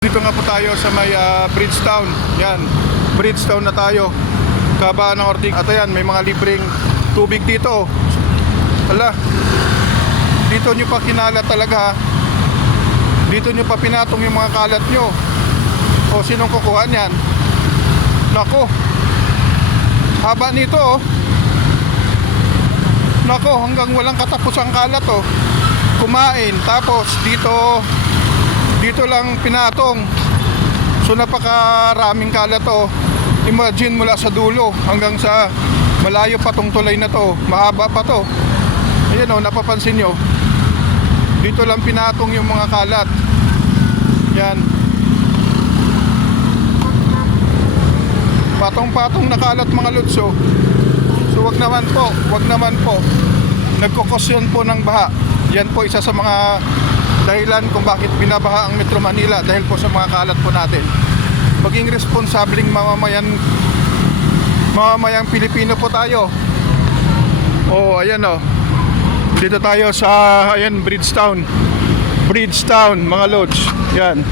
Dito nga po tayo sa may Bridgetown. Yan, Bridgetown na tayo. Kabaan ng Ortigas. At ayan, may mga libreng tubig dito. Ala, dito nyo pa kinalat talaga. Dito nyo pa pinatong yung mga kalat nyo. O sinong kukuha niyan? Nako, haba nito oh. Nako, hanggang walang katapos ang kalat oh. Kumain, tapos dito lang pinatong. So napakaraming kalat oh. Imagine mula sa dulo hanggang sa malayo pa tong tulay na to. Mahaba pa to. Ayan oh, napapansin nyo. Dito lang pinatong yung mga kalat. Yan. Patong-patong na kalat mga lutso. So wag naman po. Nagkukos yun po ng baha. Yan po isa sa mga dahilan kung bakit binabaha ang Metro Manila, dahil po sa mga kalat po natin. Maging responsabling mamamayang Pilipino po tayo. Oh, ayan oh. Dito tayo sa ayan, Bridgetown, mga lods. Yan.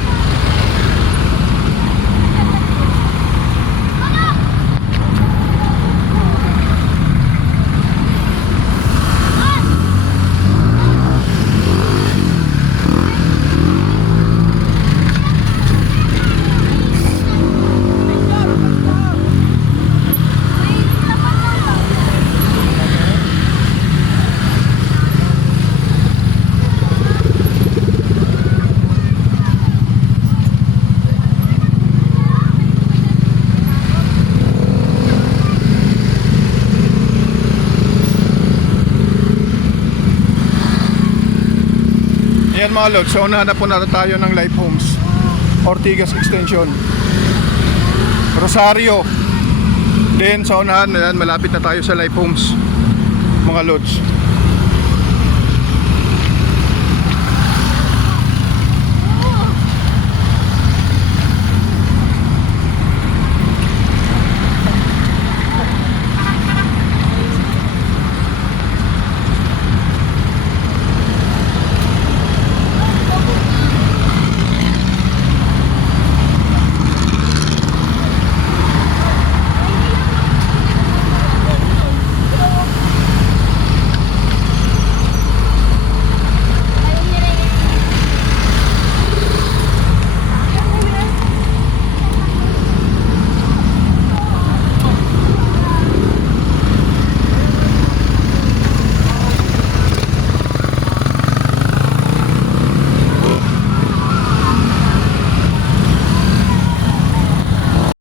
Ayan mga lods, so unahan na po natin tayo ng Life Homes Ortigas Extension, Rosario. Then sa unahan, malapit na tayo sa Life Homes mga lods.